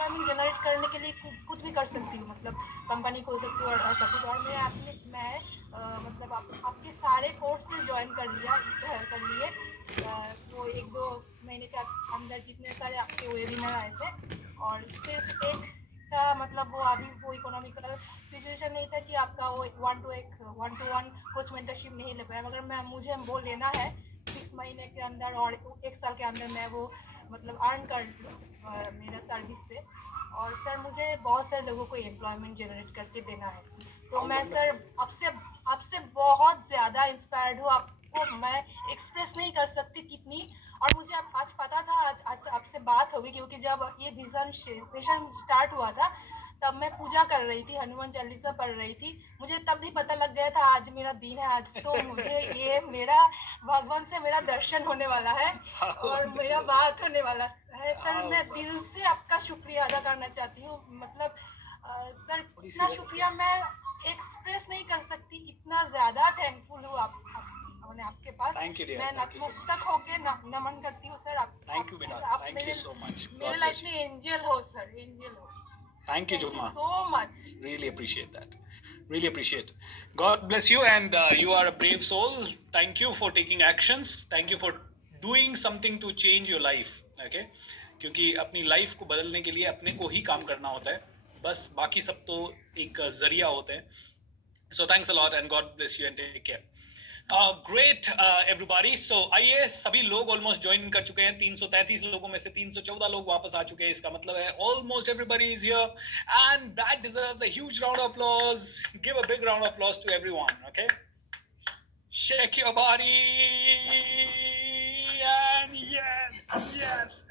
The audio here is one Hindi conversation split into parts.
एम्प्लॉयमेंट जनरेट करने के लिए कुछ भी कर सकती हूँ, मतलब कंपनी खोल सकती हूँ और ऐसा कुछ। और मैं मतलब आपके सारे कोर्सेज ज्वाइन कर लिए। वो 1-2 महीने के अंदर जितने सारे आपके वेबिनार आए थे, और सिर्फ एक का मतलब वो अभी वो इकोनॉमिकल सिचुएशन नहीं था कि आपका वो 1-to-1 कोच मेंटरशिप नहीं ले पाया, मगर मुझे वो लेना है 6 महीने के अंदर और 1 साल के अंदर मैं वो मतलब अर्न कर लूँ मेरा सर्विस से। और सर मुझे बहुत सारे लोगों को एम्प्लॉयमेंट जनरेट करके देना है, तो मैं सर आपसे बहुत ज़्यादा इंस्पायर्ड हूँ। आपको मैं एक्सप्रेस नहीं कर सकती कितनी। और मुझे आज पता था, आज आपसे बात होगी, क्योंकि जब ये विजन सेशन स्टार्ट हुआ था तब मैं पूजा कर रही थी, हनुमान चालीसा पढ़ रही थी। मुझे तब भी पता लग गया था आज मेरा दिन है, आज तो मुझे ये मेरा भगवान से मेरा दर्शन होने वाला है और मेरा बात होने वाला है। सर मैं दिल से आपका शुक्रिया अदा करना चाहती हूँ, मतलब सर इतना शुक्रिया मैं एक्सप्रेस नहीं कर सकती, इतना ज्यादा थैंकफुल हूँ आपके पास। मैं नतमस्तक होके नमन करती हूँ सर। आप मेरे लाइफ में एंजल हो सर, एंजल हो। Thank you, Jyotma. So much. Really appreciate that. Really appreciate. God bless you, and you are a brave soul. Thank you for taking actions. Thank you for doing something to change your life. Okay? क्योंकि अपनी लाइफ को बदलने के लिए अपने को ही काम करना होता है, बस बाकी सब तो एक जरिया होते हैं. So thanks a lot, and God bless you, and take care. Great everybody. So आइए, सभी लोग ऑलमोस्ट ज्वाइन कर चुके हैं. 333 लोगों में से 314 लोग वापस आ चुके हैं. इसका मतलब है almost everybody is here, and that deserves a huge round of applause. Give a big round of applause to everyone. Okay, shake your body, and yes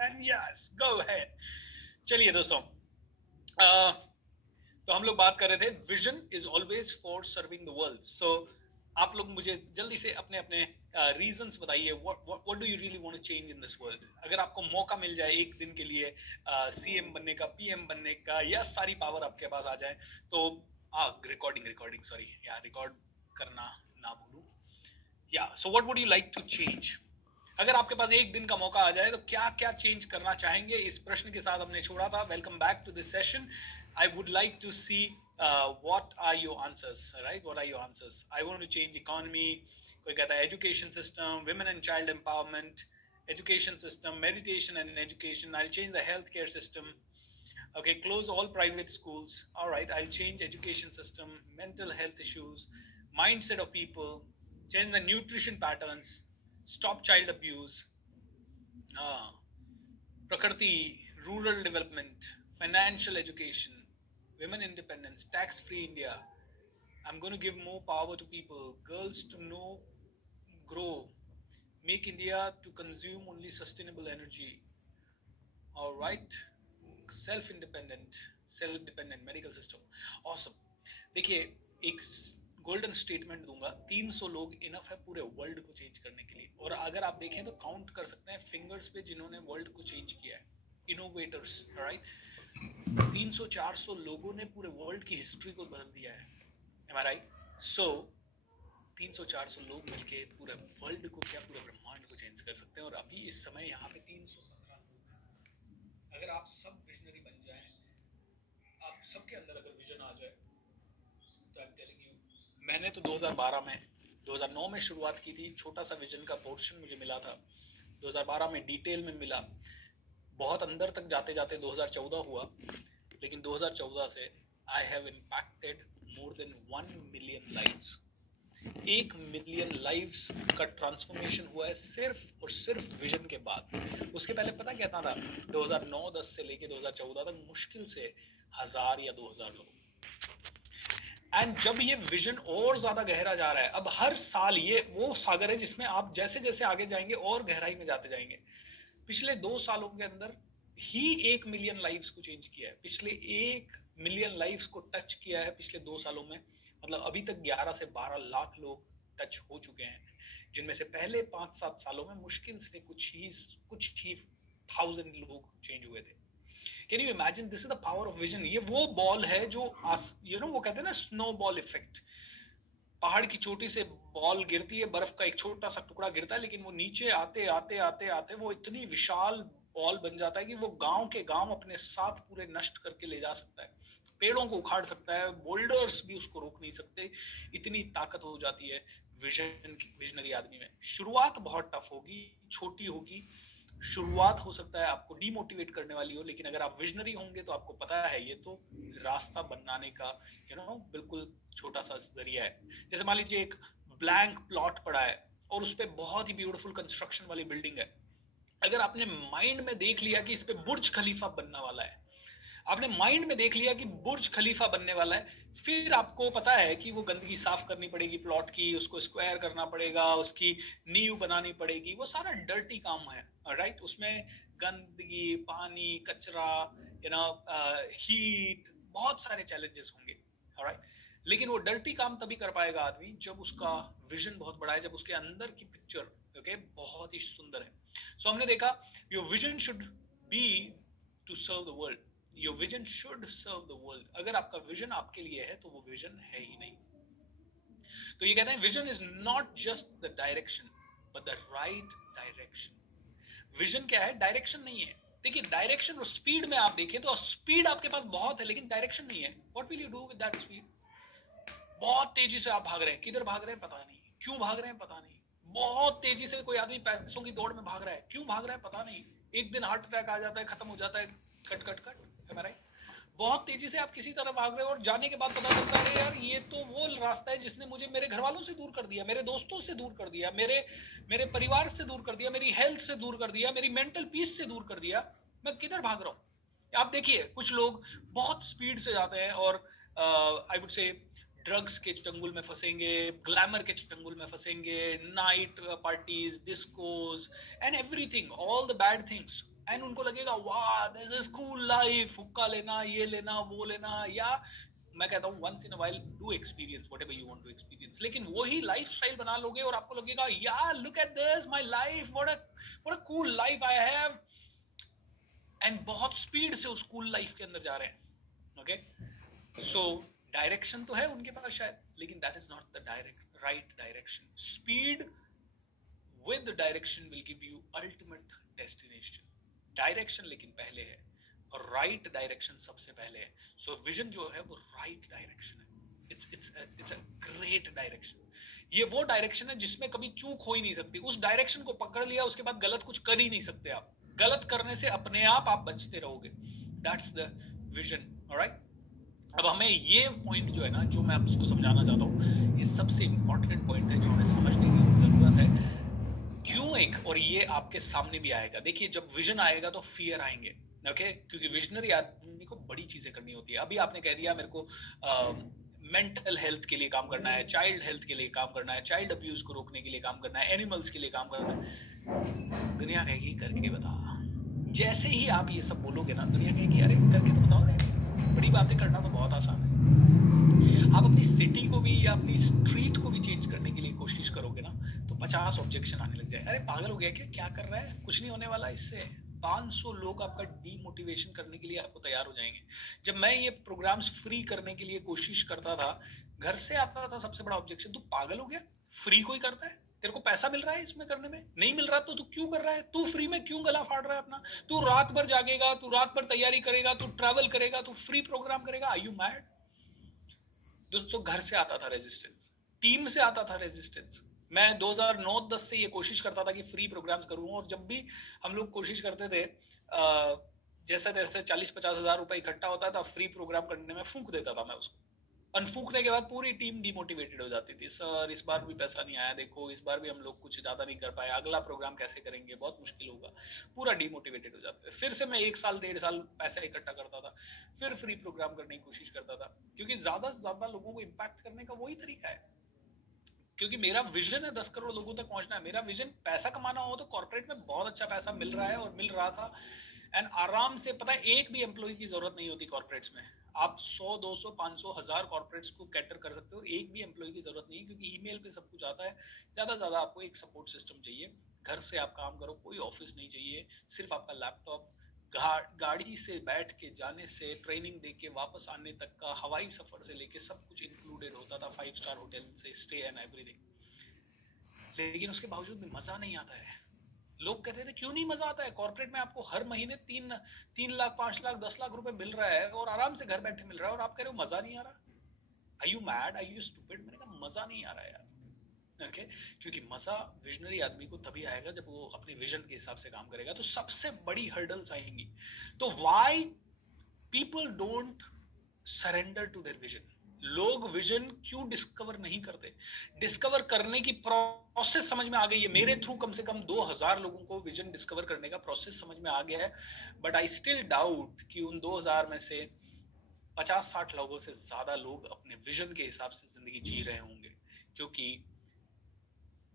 and yes, go ahead. चलिए दोस्तों, तो हम लोग बात कर रहे थे vision is always for serving the world. So आप लोग मुझे जल्दी से अपने अपने रीजंस बताइए. What do you really want to change in this world? अगर आपको मौका मिल जाए एक दिन के लिए सीएम बनने का, पीएम बनने का, या सारी पावर आपके पास आ जाए, तो रिकॉर्डिंग सॉरी, या रिकॉर्ड करना ना भूलूं. या so what would you like to change? अगर आपके पास एक दिन का मौका आ जाए तो क्या क्या चेंज करना चाहेंगे? इस प्रश्न के साथ हमने छोड़ा था. Welcome back to this session. I would like to see what are your answers, right? What are your answers? I want to change economy. कोई कहता है education system, women and child empowerment, education system, meditation and education. I'll change the healthcare system. Okay, close all private schools. All right, I'll change education system, mental health issues, mindset of people, change the nutrition patterns, stop child abuse, Prakriti, rural development, financial education, women independence, tax-free India. I'm going to give more power to people, girls to know, grow, make India to consume only sustainable energy. All right, self-dependent medical system. Awesome. देखिए, एक गोल्डन स्टेटमेंट दूंगा. 300 लोग इनफ है पूरे वर्ल्ड को चेंज करने के लिए. और अगर आप देखें तो काउंट कर सकते हैं फिंगर्स पे जिन्होंने वर्ल्ड को चेंज किया है. Innovators, right? 300-400 लोगों ने पूरे वर्ल्ड की हिस्ट्री को बदल दिया है. Am I right? So 300-400 लोग मिलके पूरे वर्ल्ड को, क्या पूरे ब्रह्मांड को चेंज कर सकते हैं. और अभी इस समय यहाँ पे 317 लोग हैं. अगर आप सब विजनरी बन जाएं, आप सबके अंदर अगर विजन आ जाए, तो I'm telling you, मैंने तो 2009 में शुरुआत की थी. छोटा सा विजन का पोर्शन मुझे मिला था. 2012 में डिटेल में मिला. बहुत अंदर तक जाते जाते 2014 हुआ. लेकिन 2014 से I have impacted more than 1 million lives. 1 million lives का ट्रांसफॉर्मेशन हुआ है सिर्फ और सिर्फ विजन के बाद. उसके पहले पता क्या था? 2009-10 से लेके 2014 तक मुश्किल से 1000 या 2000 लोग. एंड जब ये विजन और ज्यादा गहरा जा रहा है, अब हर साल ये वो सागर है जिसमें आप जैसे जैसे आगे जाएंगे और गहराई में जाते जाएंगे. पिछले 2 सालों के अंदर ही 1 मिलियन लाइव्स को चेंज किया है. पिछले 1 मिलियन लाइव्स को टच किया है पिछले 2 सालों में. मतलब अभी तक 11 से 12 लाख लोग टच हो चुके हैं, जिनमें से पहले 5-7 सालों में मुश्किल से कुछ ही 1000 लोग चेंज हुए थे. Can you imagine? This is the power of vision. ये वो बॉल है जो वो कहते हैं ना, स्नो बॉल इफेक्ट. पहाड़ की चोटी से बॉल गिरती है, बर्फ का एक छोटा सा टुकड़ा गिरता है, लेकिन वो नीचे आते आते आते आते वो इतनी विशाल पॉल बन जाता है कि वो गांव के गांव अपने साथ पूरे नष्ट करके ले जा सकता है, पेड़ों को उखाड़ सकता है, बोल्डर्स भी उसको रोक नहीं सकते, इतनी ताकत हो जाती है विजनरी आदमी में। शुरुआत बहुत टफ होगी, छोटी होगी, शुरुआत हो सकता है आपको डीमोटिवेट करने वाली हो, लेकिन अगर आप विजनरी होंगे तो आपको पता है ये तो रास्ता बनाने का बिल्कुल छोटा सा जरिया है। जैसे मान लीजिए एक ब्लैंक प्लॉट पड़ा है और उस पर बहुत ही ब्यूटीफुल कंस्ट्रक्शन वाली बिल्डिंग है। अगर आपने माइंड में देख लिया कि इस पे बुर्ज खलीफा बनने वाला है, आपने माइंड में देख लिया कि बुर्ज खलीफा बनने वाला है, फिर आपको पता है कि वो गंदगी साफ करनी पड़ेगी प्लॉट की, उसको स्क्वायर करना पड़ेगा, उसकी नींव बनानी पड़ेगी, वो सारा डर्टी काम है, राइट। उसमें गंदगी, पानी, कचरा, हीट, बहुत सारे चैलेंजेस होंगे, राइट। लेकिन वो डर्टी काम तभी कर पाएगा आदमी जब उसका विजन बहुत बड़ा है, जब उसके अंदर की पिक्चर बहुत ही सुंदर है। सो हमने देखा your vision should be to serve the world, your vision should serve the world. अगर आपका विजन आपके लिए है तो वो विजन है ही नहीं। तो ये कहते हैं vision is not just the direction but the right direction. Vision क्या है? डायरेक्शन नहीं है। देखिए डायरेक्शन और स्पीड में आप देखें तो स्पीड आपके पास बहुत है लेकिन डायरेक्शन नहीं है। What will you do with that speed? बहुत तेजी से आप भाग रहे हैं, किधर भाग रहे हैं पता नहीं, क्यों भाग रहे हैं पता नहीं। बहुत तेजी से कोई आदमी पैसों की दौड़ में भाग रहा है, क्यों भाग रहा है पता नहीं। एक दिन हार्ट अटैक आ जाता है, खत्म हो जाता है, कट कट कट, है राइट। बहुत तेजी से आप किसी तरह भाग रहे हो और जाने के बाद पता चलता है यार ये तो वो रास्ता है जिसने मुझे मेरे घर वालों से दूर कर दिया, मेरे दोस्तों से दूर कर दिया, मेरे परिवार से दूर कर दिया, मेरी हेल्थ से दूर कर दिया, मेरी मेंटल पीस से दूर कर दिया। मैं किधर भाग रहा हूँ? आप देखिए कुछ लोग बहुत स्पीड से जाते हैं और आई वुड से ड्रग्स के चंगुल में फंसेंगे, ग्लैमर के चंगुल में फंसेंगे, night parties, discos and everything, all the bad things, and उनको लगेगा वाह दिस इज कूल लाइफ, हुक्का लेना, ये लेना, वो लेना। या मैं कहता हूँ once in a while do experience whatever you want to experience, लेकिन वही लाइफस्टाइल बना लोगे और आपको लगेगा यार look at this my life, what a cool life I have, and बहुत स्पीड से उस कूल लाइफ के अंदर जा रहे हैं। ओके, सो डायरेक्शन तो है उनके पास शायद, लेकिन that is not the right direction. Speed with direction will give you ultimate destination. Direction लेकिन पहले है और राइट डायरेक्शन सबसे पहले है। सो विजन जो है वो राइट डायरेक्शन है, इट्स अ ग्रेट डायरेक्शन। ये वो डायरेक्शन है जिसमें कभी चूक हो ही नहीं सकती। उस डायरेक्शन को पकड़ लिया उसके बाद गलत कुछ कर ही नहीं सकते आप, गलत करने से अपने आप बचते रहोगे। That's the vision, alright. अब हमें ये पॉइंट जो है ना, जो मैं आपको समझाना चाहता हूँ, ये सबसे इंपॉर्टेंट पॉइंट है जो हमें समझने की जरूरत है। क्यों एक, और ये आपके सामने भी आएगा। देखिए जब विजन आएगा तो फियर आएंगे, ओके, क्योंकि विजनरी आदमी को बड़ी चीजें करनी होती है। अभी आपने कह दिया मेरे को मेंटल हेल्थ के लिए काम करना है, चाइल्ड हेल्थ के लिए काम करना है, चाइल्ड अब्यूज को रोकने के लिए काम करना है, एनिमल्स के लिए काम करना है। दुनिया कहेगी करके बता। जैसे ही आप ये सब बोलोगे ना, दुनिया कहेगी अरे करके तो बताओ, बड़ी बातें करना तो बहुत आसान है। आप अपनी सिटी को भी या अपनी स्ट्रीट को भी चेंज करने के लिए कोशिश करोगे ना तो 50 ऑब्जेक्शन आने लग जाए। अरे पागल हो गया क्या कर रहा है, कुछ नहीं होने वाला इससे। 500 लोग आपका डीमोटिवेशन करने के लिए आपको तैयार हो जाएंगे। जब मैं ये प्रोग्राम्स फ्री करने के लिए कोशिश करता था, घर से आता था सबसे बड़ा ऑब्जेक्शन, तू पागल हो गया, फ्री कोई करता है, तेरे को पैसा मिल रहा है इसमें करने में, नहीं मिल रहा तो तू क्यों कर रहा है, तू फ्री में क्यों गला फाड़ रहा है अपना, तू रात भर जागेगा, तू रात भर तैयारी करेगा, तू ट्रैवल करेगा, तू फ्री प्रोग्राम करेगा, आर यू मैड? दोस्तों घर से आता था रेजिस्टेंस, टीम से आता था रेजिस्टेंस। मैं 2009-10 से ये कोशिश करता था कि फ्री प्रोग्राम्स करूं, और जब भी हम लोग कोशिश करते थे जैसे तैसे 40-50 हजार रुपए इकट्ठा होता था, फ्री प्रोग्राम करने में फूंक देता था मैं उसको। अनफूकने के बाद पूरी टीम डिमोटिवेटेड हो जाती थी, सर इस बार भी पैसा नहीं आया, देखो इस बार भी हम लोग कुछ ज्यादा नहीं कर पाए, अगला प्रोग्राम कैसे करेंगे, बहुत मुश्किल होगा, पूरा डिमोटिवेटेड हो जाते थे। फिर से मैं 1 साल 1.5 साल पैसा इकट्ठा करता था, फिर फ्री प्रोग्राम करने की कोशिश करता था, क्योंकि ज्यादा से ज्यादा लोगों को इम्पैक्ट करने का वही तरीका है। क्योंकि मेरा विजन है 10 करोड़ लोगों तक पहुंचना है। मेरा विजन पैसा कमाना हो तो कॉर्पोरेट में बहुत अच्छा पैसा मिल रहा है और मिल रहा था, एंड आराम से, पता है एक भी एम्प्लॉय की जरूरत नहीं होती कॉर्पोरेट्स में। आप 100, 200, 500, 1000 कॉर्पोरेट्स को कैटर कर सकते हो, एक भी एम्प्लॉय की जरूरत नहीं है, क्योंकि ईमेल पे सब कुछ आता है। ज्यादा से ज्यादा आपको एक सपोर्ट सिस्टम चाहिए, घर से आप काम करो, कोई ऑफिस नहीं चाहिए, सिर्फ आपका लैपटॉप, गाड़ी से बैठ के जाने से ट्रेनिंग दे के वापस आने तक का हवाई सफर से लेके सब कुछ इंक्लूडेड होता था, 5 स्टार होटल से स्टे एंड एवरीथिंग। लेकिन उसके बावजूद भी मजा नहीं आता है, लोग कहते थे क्यों नहीं मजा आता है, कॉर्पोरेट में आपको हर महीने 3 लाख 5 लाख 10 लाख रुपए मिल रहा है और आराम से घर बैठे मिल रहा है और आप कह रहे हो मजा नहीं आ रहा। Are you mad? Are you stupid? मैंने कहा मजा नहीं आ रहा यार। ओके क्योंकि मजा विजनरी आदमी को तभी आएगा जब वो अपने विजन के हिसाब से काम करेगा। तो सबसे बड़ी हर्डल्स आएंगी। तो why people don't surrender to their vision? लोग विजन क्यों डिस्कवर नहीं करते? डिस्कवर करने की प्रोसेस समझ में आ गई है। मेरे थ्रू कम से कम 2000 लोगों को विजन डिस्कवर करने का प्रोसेस समझ में आ गया है। बट आई स्टिल डाउट कि उन 2000 में से 50-60 लोगों से ज्यादा लोग अपने विजन के हिसाब से जिंदगी जी रहे होंगे। क्योंकि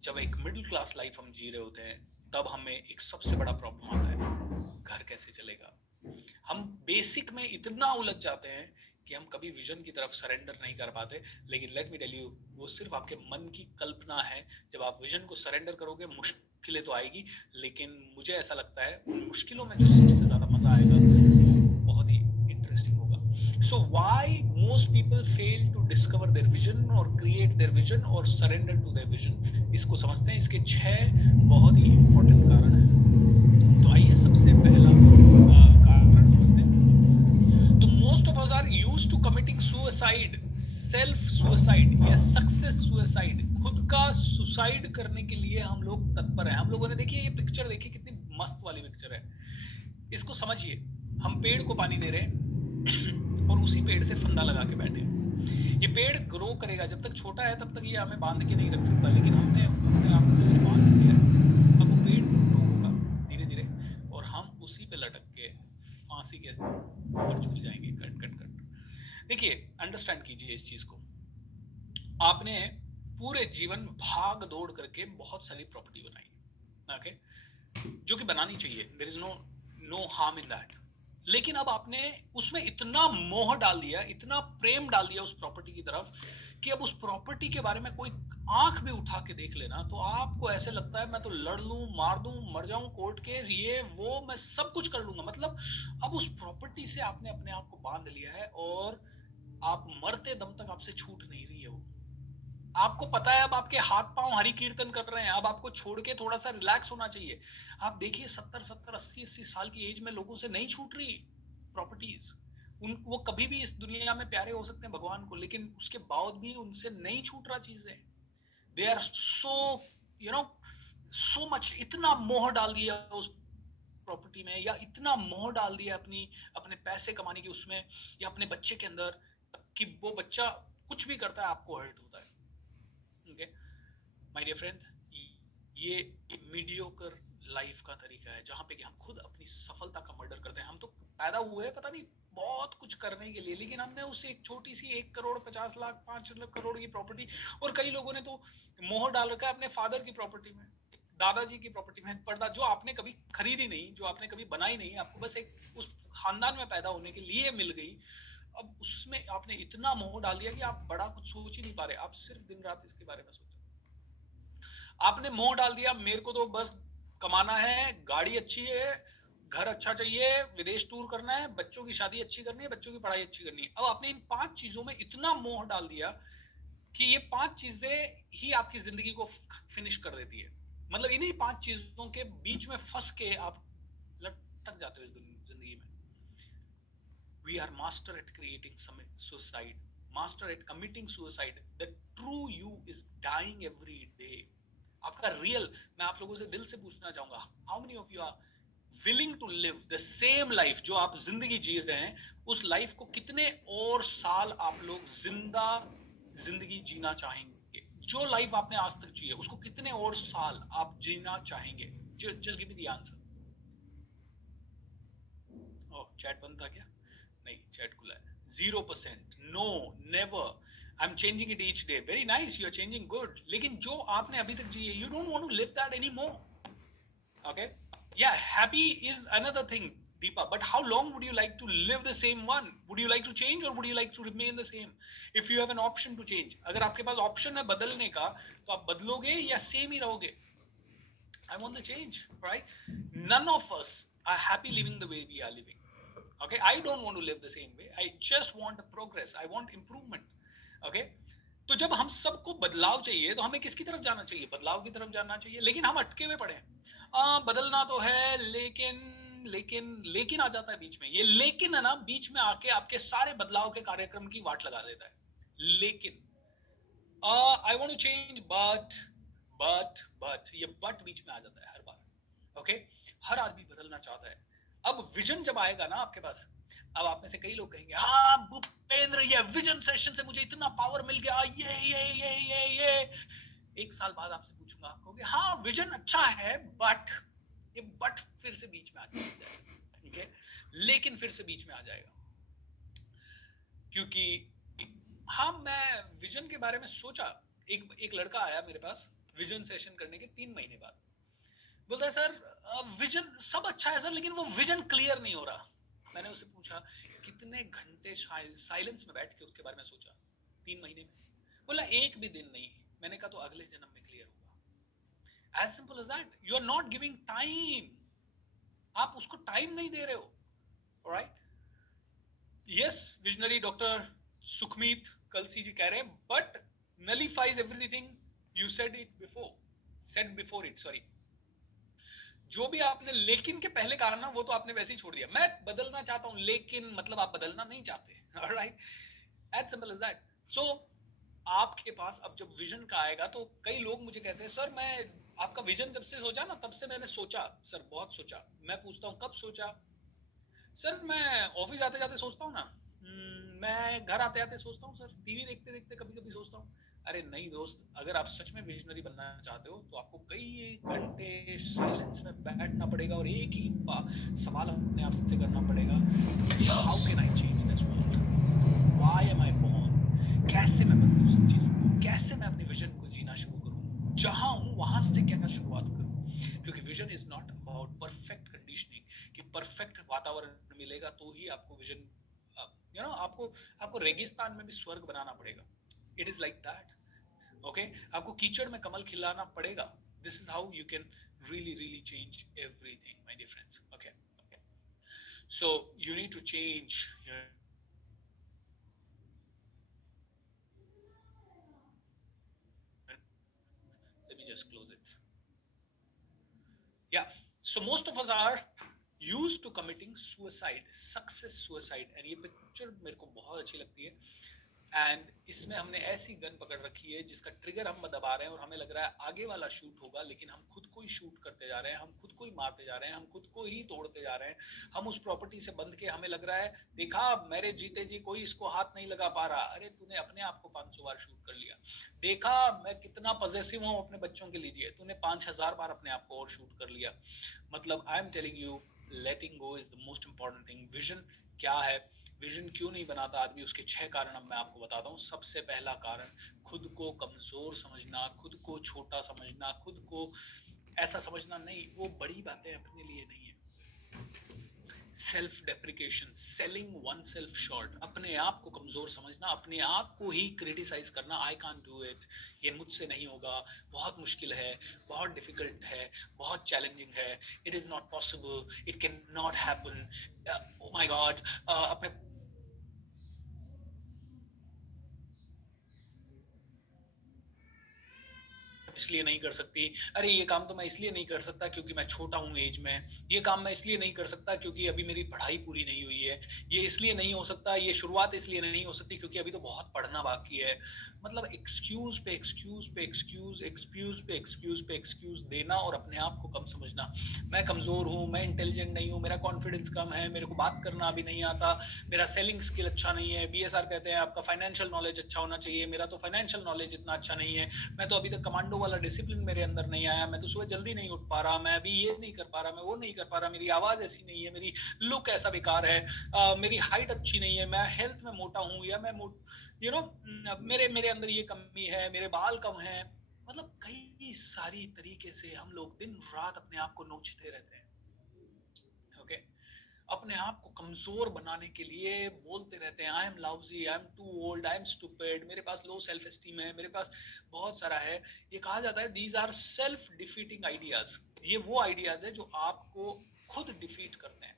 जब एक मिडिल क्लास लाइफ हम जी रहे होते हैं तब हमें एक सबसे बड़ा प्रॉब्लम आता है, घर कैसे चलेगा। हम बेसिक में इतना उलझ जाते हैं कि हम कभी विजन की तरफ सरेंडर नहीं कर पाते। लेकिन लेट मी टेल यू, वो सिर्फ आपके मन की कल्पना है। जब आप विजन को सरेंडर करोगे मुश्किलें तो आएगी, लेकिन मुझे ऐसा लगता है उन मुश्किलों में जो सबसे ज्यादा मजा आएगा वो बहुत ही इंटरेस्टिंग होगा। So why most people fail to discover their vision or create their vision or surrender to their vision? इसको समझते हैं। इसके 6 बहुत ही इंपॉर्टेंट कारण हैं। तो आइए सबसे पहला कारण समझते हैं। तो most of us are used to committing suicide, self suicide या success suicide। खुद का सुसाइड करने के लिए हम लोग तत्पर हैं। हम लोगों ने देखिए ये पिक्चर देखिए कितनी मस्त वाली पिक्चर है। इसको समझिए, हम पेड़ को पानी दे रहे हैं और उसी पेड़ से फंदा लगा के बैठे हैं। ये पेड़ ग्रो करेगा, जब तक छोटा है तब तक ये हमें बांध के नहीं रख सकता, लेकिन हमने अपने आप को जैसे बांध दिया है, अब वो पेड़ ग्रो होगा धीरे धीरे और हम उसी पे लटक के फांसी के ऊपर झूल जाएंगे, कट कट कट। देखिए अंडरस्टैंड कीजिए इस चीज को। आपने पूरे जीवन भाग दौड़ करके बहुत सारी प्रॉपर्टी बनाई, ओके, जो कि बनानी चाहिए, there is no harm in that. लेकिन अब आपने उसमें इतना मोह डाल दिया, इतना प्रेम डाल दिया उस प्रॉपर्टी की तरफ कि अब उस प्रॉपर्टी के बारे में कोई आंख भी उठा के देख लेना तो आपको ऐसे लगता है मैं तो लड़ लूं, मार दूं, मर जाऊं, कोर्ट केस, ये वो, मैं सब कुछ कर लूंगा। मतलब अब उस प्रॉपर्टी से आपने अपने आप को बांध लिया है और आप मरते दम तक आपसे छूट नहीं रही है वो। आपको पता है अब आपके हाथ पांव हरि कीर्तन कर रहे हैं, अब आपको छोड़ के थोड़ा सा रिलैक्स होना चाहिए। आप देखिए 70-70, 80-80 साल की एज में लोगों से नहीं छूट रही प्रॉपर्टीज। वो कभी भी इस दुनिया में प्यारे हो सकते हैं भगवान को, लेकिन उसके बावजूद भी उनसे नहीं छूट रहा चीजें। दे आर सो मच, इतना मोह डाल दिया उस प्रॉपर्टी में, या इतना मोह डाल दिया अपने पैसे कमाने की उसमें, या अपने बच्चे के अंदर, कि वो बच्चा कुछ भी करता है आपको हर्ट होता है। ओके माय डियर फ्रेंड, ये मीडियोकर लाइफ का तरीका है जहां पे कि हम खुद अपनी सफलता का मर्डर करते हैं। हम तो पैदा हुए पता नहीं बहुत कुछ करने के लिए, लेकिन हमने उसे एक छोटी सी 1 करोड़ 50 लाख 5 करोड़ की प्रॉपर्टी, और कई लोगों ने तो मोहर डाल रखा है अपने फादर की प्रॉपर्टी में, दादाजी की प्रॉपर्टी में, पर्दा जो आपने कभी खरीदी नहीं, जो आपने कभी बनाई नहीं, आपको बस एक उस खानदान में पैदा होने के लिए मिल गई। अब उसमें आपने इतना मोह डाल दिया कि आप बड़ा कुछ सोच ही नहीं पा रहे, आप सिर्फ दिन रात इसके बारे में सोचो। आपने मोह डाल दिया मेरे को तो बस कमाना है, गाड़ी अच्छी है, घर अच्छा चाहिए, विदेश टूर करना है, बच्चों की शादी अच्छी करनी है, बच्चों की पढ़ाई अच्छी करनी है। अब आपने इन 5 चीजों में इतना मोह डाल दिया कि ये 5 चीजें ही आपकी जिंदगी को फिनिश कर देती है। मतलब इन्हीं 5 चीजों के बीच में फंस के आप लटक जाते हो जिंदगी में। We are master at creating suicide, master at committing suicide. The true you is dying every day. आपका रियल, मैं आप लोगों से दिल से पूछना चाहूंगा, how many of you are willing to live the same life जो आप जिंदगी जी रहे हैं, उस लाइफ को कितने और साल आप लोग जिंदगी जीना चाहेंगे? जो लाइफ आपने आज तक जी है उसको कितने और साल आप जीना चाहेंगे? Just give me the answer. Oh, chat बंद था क्या? नहीं, चैट खुला है। 0%, no, never. I'm changing it each day. Very nice, you are changing good. लेकिन जो आपने अभी तक जी है, you don't want to live that anymore. Okay? Yeah, happy is another thing, Deepa. But how long would you like to live the same one? Would you like to change or would you like to remain the same? If you have an option to change, अगर आपके पास option है बदलने का, तो आप बदलोगे या same ही रहोगे? I want the change, right? None of us are happy living the way we are living. Okay, I don't want to live the same way. I just want progress. I want improvement. Okay, तो जब हम सबको बदलाव चाहिए तो हमें किसकी तरफ जाना चाहिए? बदलाव की तरफ जाना चाहिए, लेकिन हम अटके हुए पड़े हैं। बदलना तो है, लेकिन आ जाता है बीच में। ये लेकिन है ना, बीच में आके आपके सारे बदलाव के कार्यक्रम की वाट लगा देता है। लेकिन I want to change, but ये बट बीच में आ जाता है हर बार। ओके, हर आदमी बदलना चाहता है। अब विजन जब आएगा ना आपके पास, अब आप में से कई लोग कहेंगे, हाँ भूपेंद्र, ये विजन सेशन से मुझे इतना पावर मिल गया, ये एक साल बाद आपसे पूछूंगा, आप कहोगे हाँ विजन अच्छा है, बट ये बट फिर से बीच में आ जाएगा। ठीक है, लेकिन फिर से बीच में आ जाएगा, क्योंकि हाँ मैं विजन के बारे में सोचा। एक लड़का आया मेरे पास विजन सेशन करने के 3 महीने बाद, बोलता है सर विजन सब अच्छा है सर, लेकिन वो विजन क्लियर नहीं हो रहा। मैंने उससे पूछा कितने घंटे साइलेंस में बैठ के उसके बारे में सोचा 3 महीने में? बोला एक भी दिन नहीं। मैंने कहा तो अगले जन्म में क्लियर होगा। As simple as that. You are not giving time, आप उसको टाइम नहीं दे रहे हो। Alright, yes, visionary doctor Sukhmeet Kalsi ji कह रहे हैं, but nullifies everything you said before it, sorry। जो भी आपने लेकिन के पहले कहा ना, वो तो आपने वैसे ही छोड़ दिया। मैं बदलना चाहता हूं, लेकिन मतलब आप बदलना नहीं चाहते। Alright, as simple as that. So आपके पास अब जब विजन का आएगा, तो कई लोग मुझे कहते हैं सर मैं आपका विजन जब से सोचा ना, तब से मैंने सोचा सर, बहुत सोचा। मैं पूछता हूं कब सोचा? सर मैं ऑफिस आते जाते सोचता हूँ ना, मैं घर आते आते सोचता हूँ सर, टीवी देखते देखते कभी कभी सोचता हूँ। अरे नहीं दोस्त, अगर आप सच में विजनरी बनना चाहते हो तो आपको कई घंटे साइलेंस में बैठना पड़ेगा और एक ही सवाल अपने आप से करना पड़ेगा, how can I change this world, why am I born, कैसे मैं बदलूं सब चीजों को, कैसे मैं अपने विजन को जीना शुरू करूं, जहां हूं वहां से क्या शुरुआत करूं। क्योंकि vision is not about perfect conditioning, कि परफेक्ट वातावरण मिलेगा तो ही आपको विजन, आपको रेगिस्तान में भी स्वर्ग बनाना पड़ेगा। It is like that. Okay, आपको कीचड़ में कमल खिलाना पड़ेगा। This is how you can really change everything, my dear friends. Okay, so you need to change your, let me just close it. Yeah, so most of us are used to committing suicide, success suicide, and ये पिक्चर मेरे को बहुत अच्छी लगती है। एंड इसमें हमने ऐसी गन पकड़ रखी है जिसका ट्रिगर हम दबा रहे हैं और हमें लग रहा है आगे वाला शूट होगा, लेकिन हम खुद को ही शूट करते जा रहे हैं, हम खुद को ही मारते जा रहे हैं, हम खुद को ही तोड़ते जा रहे हैं। हम उस प्रॉपर्टी से बंध के हमें लग रहा है, देखा मेरे जीते जी कोई इसको हाथ नहीं लगा पा रहा। अरे तूने अपने आप को 500 बार शूट कर लिया। देखा मैं कितना पॉजेसिव हूँ अपने बच्चों के लिए, तूने 5000 बार अपने आप को और शूट कर लिया। मतलब I am telling you, letting go is the most important thing. Vision क्या है, विजन क्यों नहीं बनाता आदमी, उसके 6 कारण अब मैं आपको बताता हूँ। सबसे पहला कारण, खुद को कमजोर समझना, खुद को छोटा समझना, खुद को ऐसा समझना नहीं, वो बड़ी बातें अपने लिए नहीं है। Self depreciation, selling one self short, अपने आप को कमजोर समझना, अपने आप को ही क्रिटिसाइज करना, आई कांट डू इट, ये मुझसे नहीं होगा, बहुत मुश्किल है, बहुत डिफिकल्ट है, बहुत चैलेंजिंग है, it is not possible, it can not happen, oh my God. अपने इसलिए नहीं कर सकती, अरे ये काम तो मैं इसलिए नहीं कर सकता क्योंकि मैं छोटा हूँ एज में, ये काम मैं इसलिए नहीं कर सकता क्योंकि अभी मेरी पढ़ाई पूरी नहीं हुई है, ये इसलिए नहीं हो सकता, ये शुरुआत इसलिए नहीं हो सकती क्योंकि अभी तो बहुत पढ़ना बाकी है। मतलब एक्सक्यूज पे एक्सक्यूज पे एक्सक्यूज, एक्सक्यूज पे एक्सक्यूज पे एक्सक्यूज देना और अपने आप को कम समझना। मैं कमजोर हूँ, मैं इंटेलिजेंट नहीं हूँ, मेरा कॉन्फिडेंस कम है, मेरे को बात करना अभी नहीं आता, मेरा सेलिंग स्किल अच्छा नहीं है। बीएसआर कहते हैं आपका फाइनेंशियल नॉलेज अच्छा होना चाहिए, मेरा तो फाइनेंशियल नॉलेज इतना अच्छा नहीं है, मैं तो अभी तक कमांडो वाला डिसिप्लिन मेरे अंदर नहीं आया, मैं तो सुबह जल्दी नहीं उठ पा रहा, मैं अभी ये नहीं कर पा रहा, मैं वो नहीं कर पा रहा, मेरी आवाज ऐसी नहीं है, मेरी लुक ऐसा बेकार है, मेरी हाइट अच्छी नहीं है, मैं हेल्थ में मोटा हूँ, या मैं मेरे अंदर ये कमी है, मेरे बाल कम हैं। मतलब कई सारी तरीके से हम लोग दिन रात अपने आप को नोचते रहते हैं। ओके, अपने आप को कमजोर बनाने के लिए बोलते रहते हैं, I am lousy, I am too old, I am stupid, मेरे पास लो सेल्फ एस्टीम है, मेरे पास बहुत सारा है। ये कहा जाता है these are self defeating ideas. ये वो आइडियाज है जो आपको खुद डिफीट करते हैं।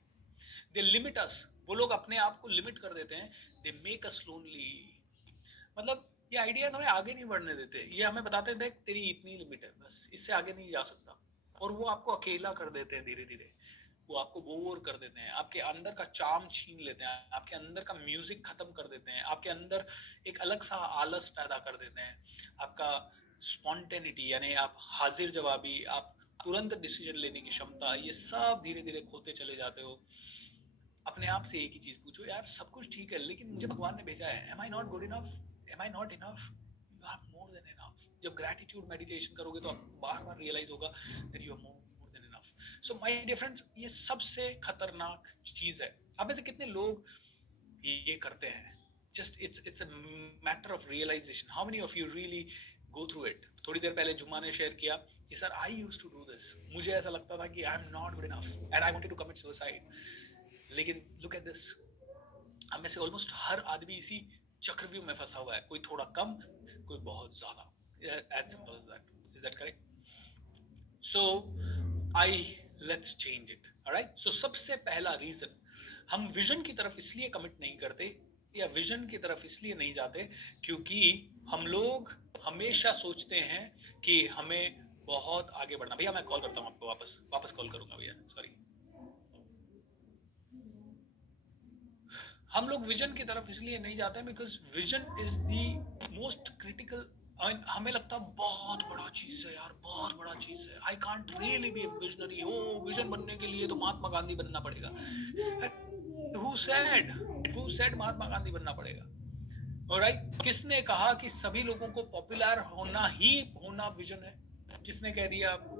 दे लिमिट अस, वो लोग अपने आप को लिमिट कर देते हैं। They make us lonely. मतलब ये आइडियाज हमें आगे नहीं बढ़ने देते, ये हमें बताते हैं देख तेरी इतनी लिमिट है, बस इससे आगे नहीं जा सकता। और वो आपको अकेला कर देते हैं धीरे धीरे, वो आपको बोर कर देते हैं, आपके अंदर का चार्म छीन लेते हैं, आपके अंदर का म्यूजिक खत्म कर देते हैं, आपके अंदर एक अलग सा आलस पैदा कर देते हैं, आपका स्पॉन्टेनिटी यानी आप हाजिर जवाबी, आप तुरंत डिसीजन लेने की क्षमता, ये सब धीरे धीरे खोते चले जाते हो। अपने आप से एक ही चीज पूछो, यार सब कुछ ठीक है लेकिन मुझे भगवान ने भेजा है, am I not good enough, am I not enough, you have more than enough. जब ग्रैटिट्यूड मेडिटेशन करोगे तो आपको बार बार रियलाइज होगा that you are more than enough. So my dear friends, ये सबसे खतरनाक चीज है। आप में से कितने लोग ये करते हैं? Just it's a matter of realisation, how many of you really go through it? थोड़ी देर पहले जुम्मा ने शेयर किया कि sir I used to do this, मुझे ऐसा लगता था कि I am not good enough and I wanted to commit suicide. लेकिन लुक एट दिस, हम में से ऑलमोस्ट हर आदमी इसी चक्रव्यूह में फंसा हुआ है, कोई थोड़ा कम, कोई बहुत ज्यादा। As simple as that. Is that correct? So let's change it. Alright, so सबसे पहला रीजन, हम विजन की तरफ इसलिए कमिट नहीं करते या विजन की तरफ इसलिए नहीं जाते क्योंकि हम लोग हमेशा सोचते हैं कि हमें बहुत आगे बढ़ना। भैया मैं कॉल करता हूँ आपको, वापस कॉल करूंगा भैया, सॉरी। हम लोग विजन की तरफ इसलिए नहीं जाते because vision is the most critical. हमें लगता है बहुत बड़ा चीज है यार, बहुत बड़ा चीज है, I can't really be a visionary. ओ विजन बनने के लिए तो महात्मा गांधी बनना पड़ेगा। Who said महात्मा गांधी बनना पड़ेगा? ऑलराइट, किसने कहा कि सभी लोगों को पॉपुलर होना विजन है? किसने कह दिया आपको?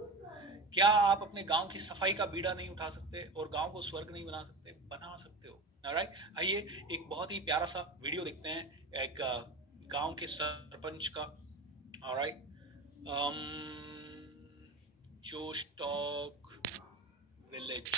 क्या आप अपने गांव की सफाई का बीड़ा नहीं उठा सकते और गांव को स्वर्ग नहीं बना सकते? बना सकते हो। ऑलराइट, आइए एक बहुत ही प्यारा सा वीडियो देखते हैं एक गांव के सरपंच का। ऑलराइट, जोश टॉक विलेज।